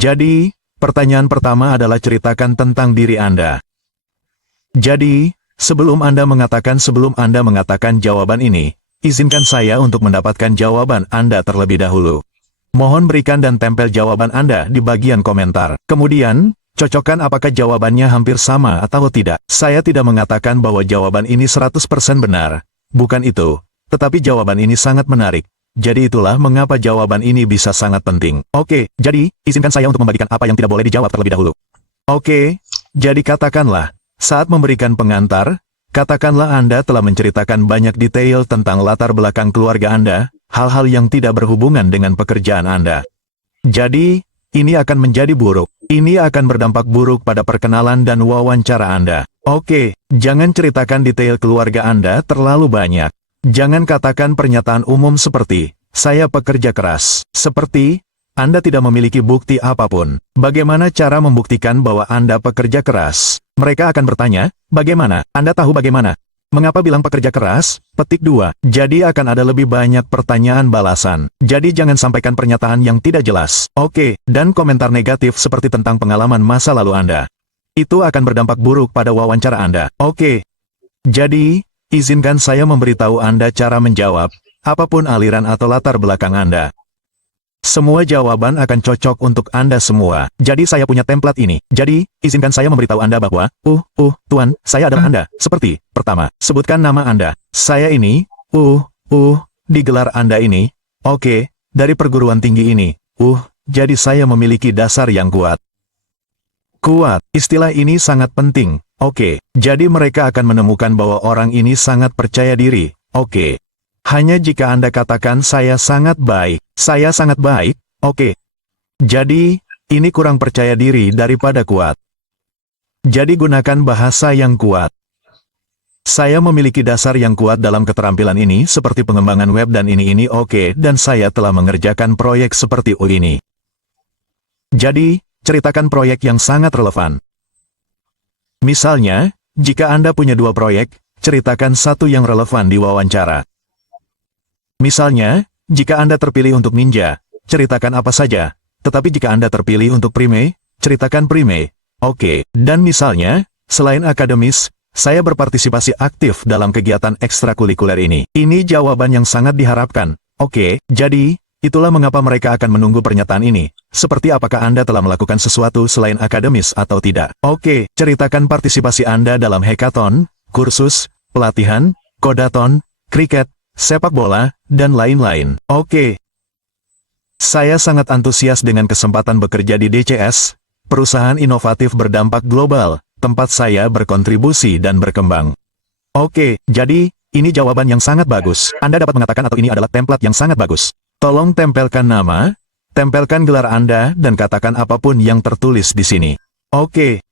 Jadi, pertanyaan pertama adalah ceritakan tentang diri Anda. Jadi, sebelum Anda mengatakan jawaban ini, izinkan saya untuk mendapatkan jawaban Anda terlebih dahulu. Mohon berikan dan tempel jawaban Anda di bagian komentar. Kemudian, cocokkan apakah jawabannya hampir sama atau tidak. Saya tidak mengatakan bahwa jawaban ini 100% benar. Bukan itu. Tetapi jawaban ini sangat menarik. Jadi itulah mengapa jawaban ini bisa sangat penting. Oke, jadi, izinkan saya untuk membagikan apa yang tidak boleh dijawab terlebih dahulu. Oke, jadi katakanlah, saat memberikan pengantar, katakanlah Anda telah menceritakan banyak detail tentang latar belakang keluarga Anda, hal-hal yang tidak berhubungan dengan pekerjaan Anda. Jadi, ini akan menjadi buruk. Ini akan berdampak buruk pada perkenalan dan wawancara Anda. Oke, jangan ceritakan detail keluarga Anda terlalu banyak. Jangan katakan pernyataan umum seperti, saya pekerja keras. Seperti, Anda tidak memiliki bukti apapun. Bagaimana cara membuktikan bahwa Anda pekerja keras? Mereka akan bertanya, bagaimana? Anda tahu bagaimana? Mengapa bilang pekerja keras? Petik 2. Jadi akan ada lebih banyak pertanyaan balasan. Jadi jangan sampaikan pernyataan yang tidak jelas. Oke, dan komentar negatif seperti tentang pengalaman masa lalu Anda. Itu akan berdampak buruk pada wawancara Anda. Oke. Jadi, izinkan saya memberitahu Anda cara menjawab, apapun aliran atau latar belakang Anda. Semua jawaban akan cocok untuk Anda semua. Jadi saya punya template ini. Jadi, izinkan saya memberitahu Anda bahwa, Tuan, saya adalah Anda. Seperti, pertama, sebutkan nama Anda. Saya ini, di gelar Anda ini. Oke, dari perguruan tinggi ini. Jadi saya memiliki dasar yang kuat. Kuat, istilah ini sangat penting. Oke, jadi mereka akan menemukan bahwa orang ini sangat percaya diri. Oke. Hanya jika Anda katakan saya sangat baik. Saya sangat baik, oke. Jadi, ini kurang percaya diri daripada kuat. Jadi gunakan bahasa yang kuat. Saya memiliki dasar yang kuat dalam keterampilan ini seperti pengembangan web dan ini oke, dan saya telah mengerjakan proyek seperti ini. Jadi, ceritakan proyek yang sangat relevan. Misalnya, jika Anda punya 2 proyek, ceritakan satu yang relevan di wawancara. Misalnya, jika Anda terpilih untuk Ninja, ceritakan apa saja. Tetapi jika Anda terpilih untuk Prime, ceritakan Prime. Oke, dan misalnya, selain akademis, saya berpartisipasi aktif dalam kegiatan ekstrakurikuler ini. Ini jawaban yang sangat diharapkan. Oke, jadi, itulah mengapa mereka akan menunggu pernyataan ini. Seperti apakah Anda telah melakukan sesuatu selain akademis atau tidak. Oke, ceritakan partisipasi Anda dalam hackathon, kursus, pelatihan, kodathon, kriket, sepak bola, dan lain-lain. Oke. Saya sangat antusias dengan kesempatan bekerja di DCS, perusahaan inovatif berdampak global, tempat saya berkontribusi dan berkembang. Oke, jadi, ini jawaban yang sangat bagus. Anda dapat mengatakan atau ini adalah template yang sangat bagus. Tolong tempelkan nama, tempelkan gelar Anda, dan katakan apapun yang tertulis di sini. Oke.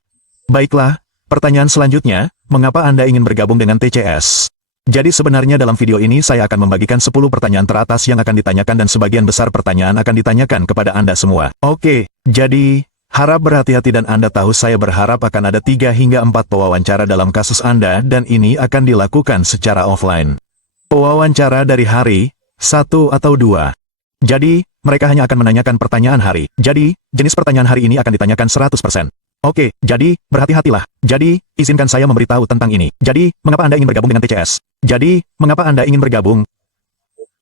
Baiklah, pertanyaan selanjutnya, mengapa Anda ingin bergabung dengan TCS? Jadi sebenarnya dalam video ini saya akan membagikan 10 pertanyaan teratas yang akan ditanyakan dan sebagian besar pertanyaan akan ditanyakan kepada Anda semua. Oke, jadi, harap berhati-hati dan Anda tahu saya berharap akan ada 3 hingga 4 pewawancara dalam kasus Anda dan ini akan dilakukan secara offline. Pewawancara dari hari 1 atau 2. Jadi, mereka hanya akan menanyakan pertanyaan hari. Jadi, jenis pertanyaan hari ini akan ditanyakan 100%. Oke, jadi, berhati-hatilah. Jadi, izinkan saya memberitahu tentang ini. Jadi, mengapa Anda ingin bergabung dengan TCS? Jadi, mengapa Anda ingin bergabung?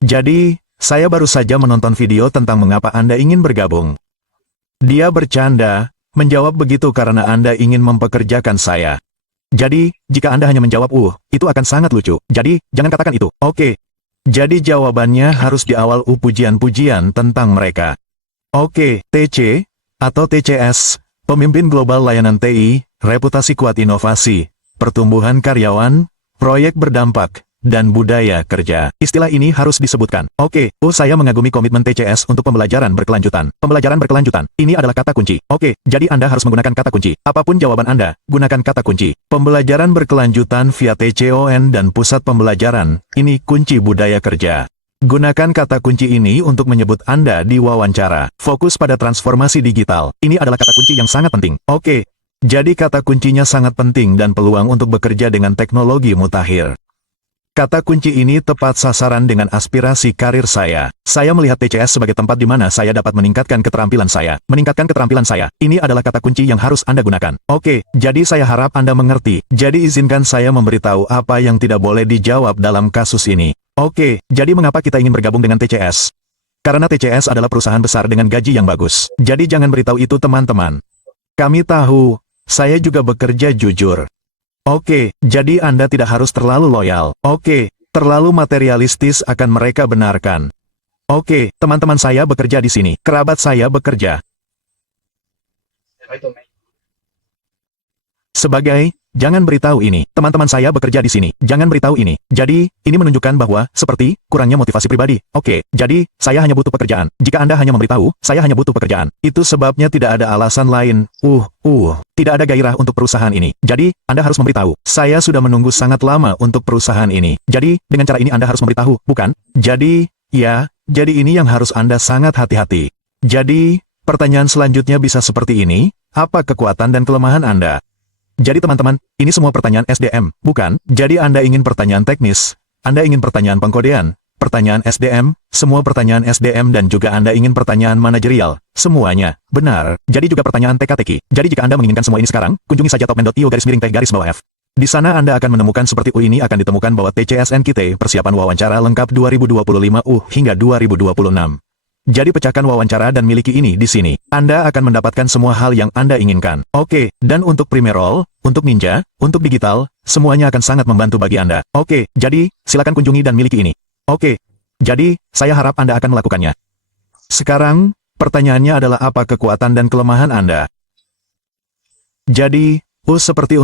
Jadi, saya baru saja menonton video tentang mengapa Anda ingin bergabung. Dia bercanda, menjawab begitu karena Anda ingin mempekerjakan saya. Jadi, jika Anda hanya menjawab, itu akan sangat lucu. Jadi, jangan katakan itu. Oke. Jadi jawabannya harus di awal pujian-pujian tentang mereka. Oke, TC, atau TCS, pemimpin global layanan TI, reputasi kuat inovasi, pertumbuhan karyawan, proyek berdampak, dan budaya kerja. Istilah ini harus disebutkan. Oke, saya mengagumi komitmen TCS untuk pembelajaran berkelanjutan. Pembelajaran berkelanjutan, ini adalah kata kunci. Oke, jadi Anda harus menggunakan kata kunci. Apapun jawaban Anda, gunakan kata kunci. Pembelajaran berkelanjutan via TCON dan pusat pembelajaran, ini kunci budaya kerja. Gunakan kata kunci ini untuk menyebut Anda di wawancara. Fokus pada transformasi digital. Ini adalah kata kunci yang sangat penting. Oke, jadi kata kuncinya sangat penting dan peluang untuk bekerja dengan teknologi mutakhir. Kata kunci ini tepat sasaran dengan aspirasi karir saya. Saya melihat TCS sebagai tempat di mana saya dapat meningkatkan keterampilan saya. Meningkatkan keterampilan saya. Ini adalah kata kunci yang harus Anda gunakan. Oke, jadi saya harap Anda mengerti. Jadi izinkan saya memberitahu apa yang tidak boleh dijawab dalam kasus ini. Oke, jadi mengapa kita ingin bergabung dengan TCS? Karena TCS adalah perusahaan besar dengan gaji yang bagus. Jadi jangan beritahu itu teman-teman. Kami tahu, saya juga bekerja jujur. Oke, jadi Anda tidak harus terlalu loyal. Oke, terlalu materialistis akan mereka benarkan. Oke, teman-teman saya bekerja di sini. Kerabat saya bekerja. Sebagai, jangan beritahu ini. Teman-teman saya bekerja di sini. Jangan beritahu ini. Jadi, ini menunjukkan bahwa, seperti, kurangnya motivasi pribadi. Oke, jadi, saya hanya butuh pekerjaan. Jika Anda hanya memberitahu, saya hanya butuh pekerjaan. Itu sebabnya tidak ada alasan lain. Tidak ada gairah untuk perusahaan ini. Jadi, Anda harus memberitahu. Saya sudah menunggu sangat lama untuk perusahaan ini. Jadi, dengan cara ini Anda harus memberitahu, bukan? Jadi, ya, jadi ini yang harus Anda sangat hati-hati. Jadi, pertanyaan selanjutnya bisa seperti ini, apa kekuatan dan kelemahan Anda? Jadi teman-teman, ini semua pertanyaan SDM, bukan? Jadi Anda ingin pertanyaan teknis, Anda ingin pertanyaan pengkodean, pertanyaan SDM, semua pertanyaan SDM dan juga Anda ingin pertanyaan manajerial, semuanya, benar. Jadi juga pertanyaan teka-teki. Jadi jika Anda menginginkan semua ini sekarang, kunjungi saja topman.io/tech-f. Di sana Anda akan menemukan seperti ini akan ditemukan bahwa TCS NKT persiapan wawancara lengkap 2025 hingga 2026. Jadi pecahkan wawancara dan miliki ini di sini. Anda akan mendapatkan semua hal yang Anda inginkan. Oke, dan untuk Primerol, untuk Ninja, untuk digital, semuanya akan sangat membantu bagi Anda. Oke, jadi, silakan kunjungi dan miliki ini. Oke, jadi, saya harap Anda akan melakukannya. Sekarang, pertanyaannya adalah apa kekuatan dan kelemahan Anda? Jadi, seperti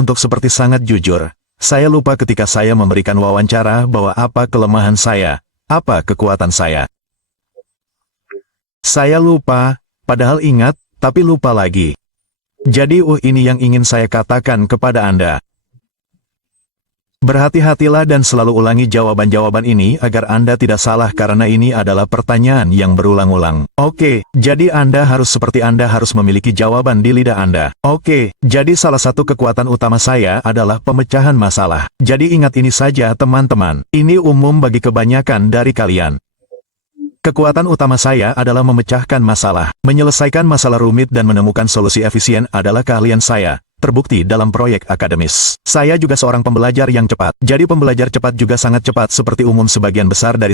sangat jujur. Saya lupa ketika saya memberikan wawancara bahwa apa kelemahan saya, apa kekuatan saya. Saya lupa, padahal ingat, tapi lupa lagi. Jadi ini yang ingin saya katakan kepada Anda. Berhati-hatilah dan selalu ulangi jawaban-jawaban ini agar Anda tidak salah karena ini adalah pertanyaan yang berulang-ulang. Oke, jadi Anda harus memiliki jawaban di lidah Anda. Oke, jadi salah satu kekuatan utama saya adalah pemecahan masalah. Jadi ingat ini saja teman-teman, ini umum bagi kebanyakan dari kalian. Kekuatan utama saya adalah memecahkan masalah. Menyelesaikan masalah rumit dan menemukan solusi efisien adalah keahlian saya. Terbukti dalam proyek akademis. Saya juga seorang pembelajar yang cepat. Jadi pembelajar cepat juga sangat cepat seperti umum sebagian besar dari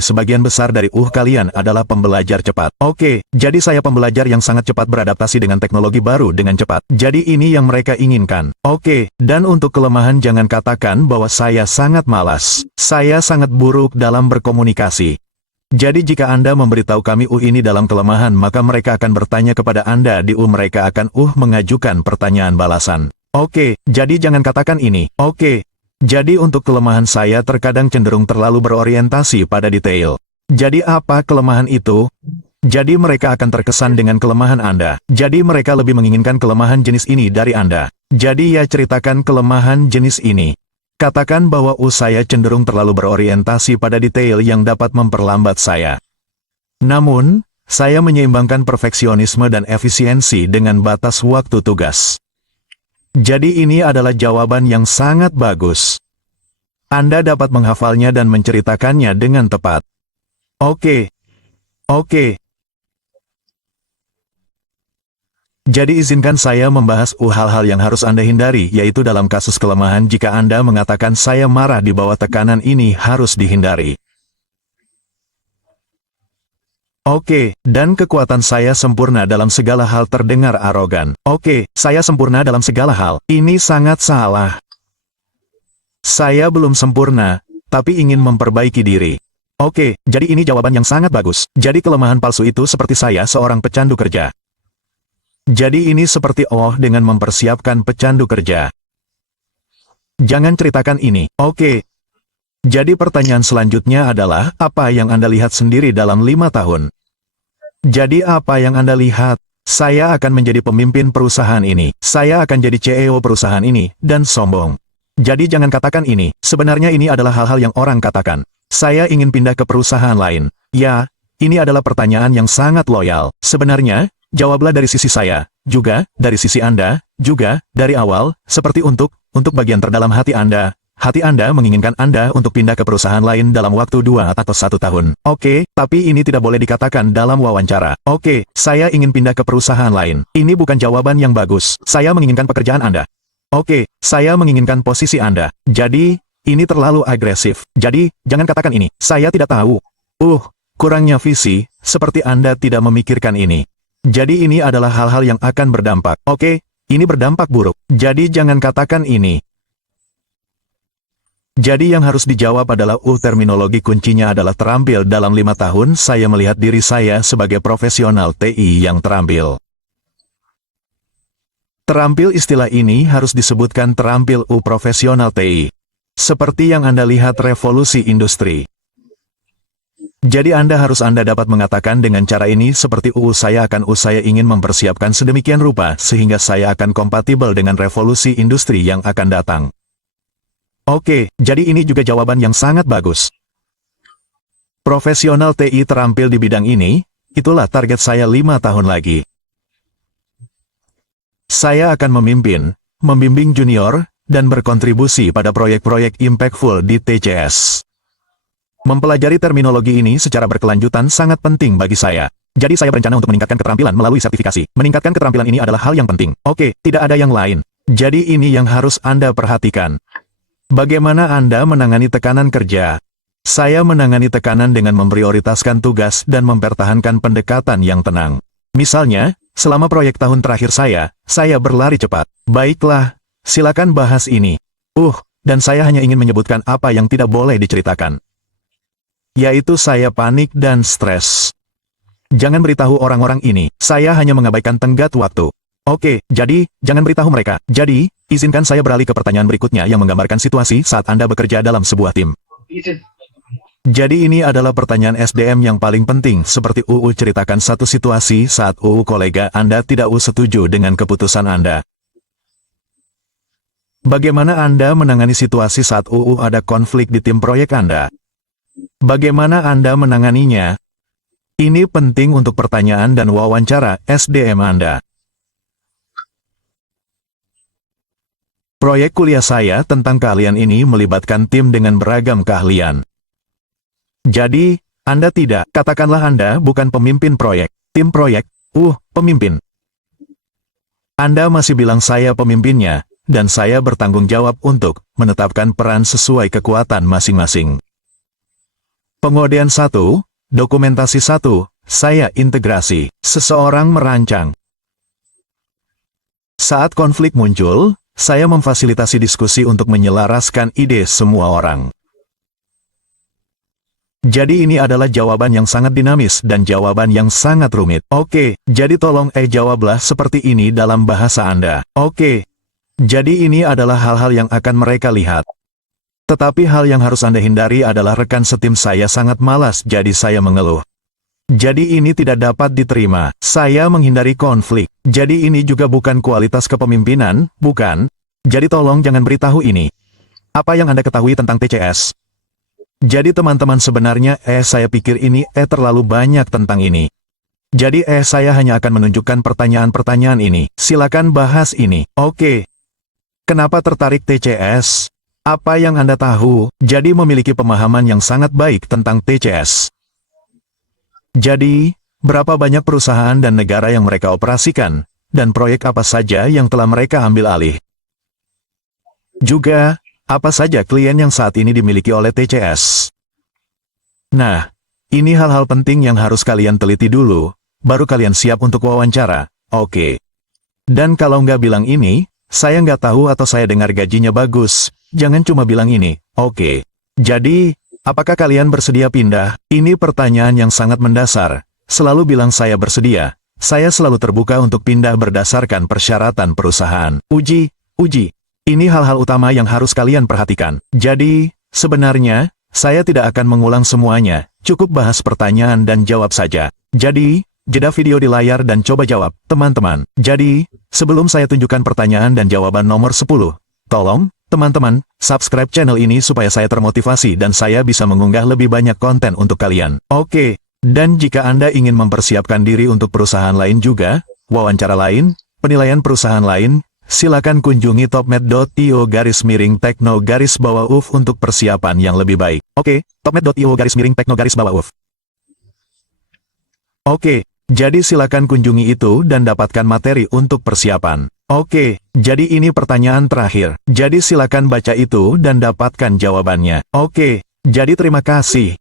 kalian adalah pembelajar cepat. Oke, jadi saya pembelajar yang sangat cepat beradaptasi dengan teknologi baru dengan cepat. Jadi ini yang mereka inginkan. Oke, dan untuk kelemahan jangan katakan bahwa saya sangat malas. Saya sangat buruk dalam berkomunikasi. Jadi jika Anda memberitahu kami ini dalam kelemahan maka mereka akan bertanya kepada Anda di mereka akan mengajukan pertanyaan balasan. Oke, jadi jangan katakan ini. Oke, jadi untuk kelemahan saya terkadang cenderung terlalu berorientasi pada detail. Jadi apa kelemahan itu? Jadi mereka akan terkesan dengan kelemahan Anda. Jadi mereka lebih menginginkan kelemahan jenis ini dari Anda. Jadi ya ceritakan kelemahan jenis ini. Katakan bahwa saya cenderung terlalu berorientasi pada detail yang dapat memperlambat saya. Namun, saya menyeimbangkan perfeksionisme dan efisiensi dengan batas waktu tugas. Jadi ini adalah jawaban yang sangat bagus. Anda dapat menghafalnya dan menceritakannya dengan tepat. Oke. Jadi izinkan saya membahas hal-hal yang harus Anda hindari, yaitu dalam kasus kelemahan jika Anda mengatakan saya marah di bawah tekanan ini harus dihindari. Oke, dan kekuatan saya sempurna dalam segala hal terdengar arogan. Oke, saya sempurna dalam segala hal. Ini sangat salah. Saya belum sempurna, tapi ingin memperbaiki diri. Oke, jadi ini jawaban yang sangat bagus. Jadi kelemahan palsu itu seperti saya seorang pecandu kerja. Jadi ini seperti dengan mempersiapkan pecandu kerja. Jangan ceritakan ini. Oke. Jadi pertanyaan selanjutnya adalah, apa yang Anda lihat sendiri dalam 5 tahun? Jadi apa yang Anda lihat? Saya akan menjadi pemimpin perusahaan ini. Saya akan jadi CEO perusahaan ini, dan sombong. Jadi jangan katakan ini. Sebenarnya ini adalah hal-hal yang orang katakan. Saya ingin pindah ke perusahaan lain. Ya, ini adalah pertanyaan yang sangat loyal. Sebenarnya, jawablah dari sisi saya, juga dari sisi Anda, juga dari awal, seperti untuk bagian terdalam hati Anda. hati Anda menginginkan Anda untuk pindah ke perusahaan lain dalam waktu 2 atau 1 tahun. Oke, tapi ini tidak boleh dikatakan dalam wawancara. Oke, saya ingin pindah ke perusahaan lain. Ini bukan jawaban yang bagus. Saya menginginkan pekerjaan Anda. Oke, saya menginginkan posisi Anda. Jadi, ini terlalu agresif. Jadi, jangan katakan ini. Saya tidak tahu. Kurangnya visi, seperti Anda tidak memikirkan ini. Jadi ini adalah hal-hal yang akan berdampak. Oke, ini berdampak buruk. Jadi jangan katakan ini. Jadi yang harus dijawab adalah terminologi kuncinya adalah terampil. Dalam 5 tahun saya melihat diri saya sebagai profesional TI yang terampil. Terampil istilah ini harus disebutkan terampil profesional TI. Seperti yang Anda lihat revolusi industri. Jadi Anda dapat mengatakan dengan cara ini seperti saya ingin mempersiapkan sedemikian rupa sehingga saya akan kompatibel dengan revolusi industri yang akan datang. Oke, jadi ini juga jawaban yang sangat bagus. Profesional TI terampil di bidang ini, itulah target saya 5 tahun lagi. Saya akan membimbing junior, dan berkontribusi pada proyek-proyek impactful di TCS. Mempelajari terminologi ini secara berkelanjutan sangat penting bagi saya. Jadi saya berencana untuk meningkatkan keterampilan melalui sertifikasi. Meningkatkan keterampilan ini adalah hal yang penting. Oke, tidak ada yang lain. Jadi ini yang harus Anda perhatikan. Bagaimana Anda menangani tekanan kerja? Saya menangani tekanan dengan memprioritaskan tugas dan mempertahankan pendekatan yang tenang. Misalnya, selama proyek tahun terakhir saya berlari cepat. Baiklah, silakan bahas ini. Dan saya hanya ingin menyebutkan apa yang tidak boleh diceritakan. Yaitu saya panik dan stres. Jangan beritahu orang-orang ini, saya hanya mengabaikan tenggat waktu. Oke, jadi, jangan beritahu mereka. Jadi, izinkan saya beralih ke pertanyaan berikutnya yang menggambarkan situasi saat Anda bekerja dalam sebuah tim. Jadi ini adalah pertanyaan SDM yang paling penting, seperti ceritakan satu situasi saat kolega Anda tidak setuju dengan keputusan Anda. Bagaimana Anda menangani situasi saat ada konflik di tim proyek Anda? Bagaimana Anda menanganinya? Ini penting untuk pertanyaan dan wawancara SDM Anda. Proyek kuliah saya tentang keahlian ini melibatkan tim dengan beragam keahlian. Jadi, Anda tidak, katakanlah Anda bukan pemimpin proyek, tim proyek, pemimpin. Anda masih bilang saya pemimpinnya, dan saya bertanggung jawab untuk menetapkan peran sesuai kekuatan masing-masing. Pengodean 1, dokumentasi 1, saya integrasi, seseorang merancang. Saat konflik muncul, saya memfasilitasi diskusi untuk menyelaraskan ide semua orang. Jadi ini adalah jawaban yang sangat dinamis dan jawaban yang sangat rumit. Oke, jadi tolong jawablah seperti ini dalam bahasa Anda. Oke, jadi ini adalah hal-hal yang akan mereka lihat. Tetapi hal yang harus Anda hindari adalah rekan setim saya sangat malas jadi saya mengeluh. Jadi ini tidak dapat diterima. Saya menghindari konflik. Jadi ini juga bukan kualitas kepemimpinan, bukan? Jadi tolong jangan beritahu ini. Apa yang Anda ketahui tentang TCS? Jadi teman-teman sebenarnya saya pikir ini terlalu banyak tentang ini. Jadi saya hanya akan menunjukkan pertanyaan-pertanyaan ini. Silakan bahas ini. Oke. Kenapa tertarik TCS? Apa yang Anda tahu? Jadi memiliki pemahaman yang sangat baik tentang TCS. Jadi, berapa banyak perusahaan dan negara yang mereka operasikan, dan proyek apa saja yang telah mereka ambil alih? Juga, apa saja klien yang saat ini dimiliki oleh TCS? Nah, ini hal-hal penting yang harus kalian teliti dulu, baru kalian siap untuk wawancara. Oke. Dan kalau nggak bilang ini, saya nggak tahu atau saya dengar gajinya bagus, jangan cuma bilang ini. Oke. Jadi, apakah kalian bersedia pindah? Ini pertanyaan yang sangat mendasar. Selalu bilang saya bersedia. Saya selalu terbuka untuk pindah berdasarkan persyaratan perusahaan. Uji. Ini hal-hal utama yang harus kalian perhatikan. Jadi, sebenarnya, saya tidak akan mengulang semuanya. Cukup bahas pertanyaan dan jawab saja. Jadi, jeda video di layar dan coba jawab, teman-teman. Jadi, sebelum saya tunjukkan pertanyaan dan jawaban nomor 10, tolong, teman-teman, subscribe channel ini supaya saya termotivasi dan saya bisa mengunggah lebih banyak konten untuk kalian. Oke, dan jika Anda ingin mempersiapkan diri untuk perusahaan lain juga, wawancara lain, penilaian perusahaan lain, silakan kunjungi topmed.io/techno-uf untuk persiapan yang lebih baik. Oke, topmed.io/techno-uf. Oke, jadi silakan kunjungi itu dan dapatkan materi untuk persiapan. Oke, jadi ini pertanyaan terakhir. Jadi silakan baca itu dan dapatkan jawabannya. Oke, jadi terima kasih.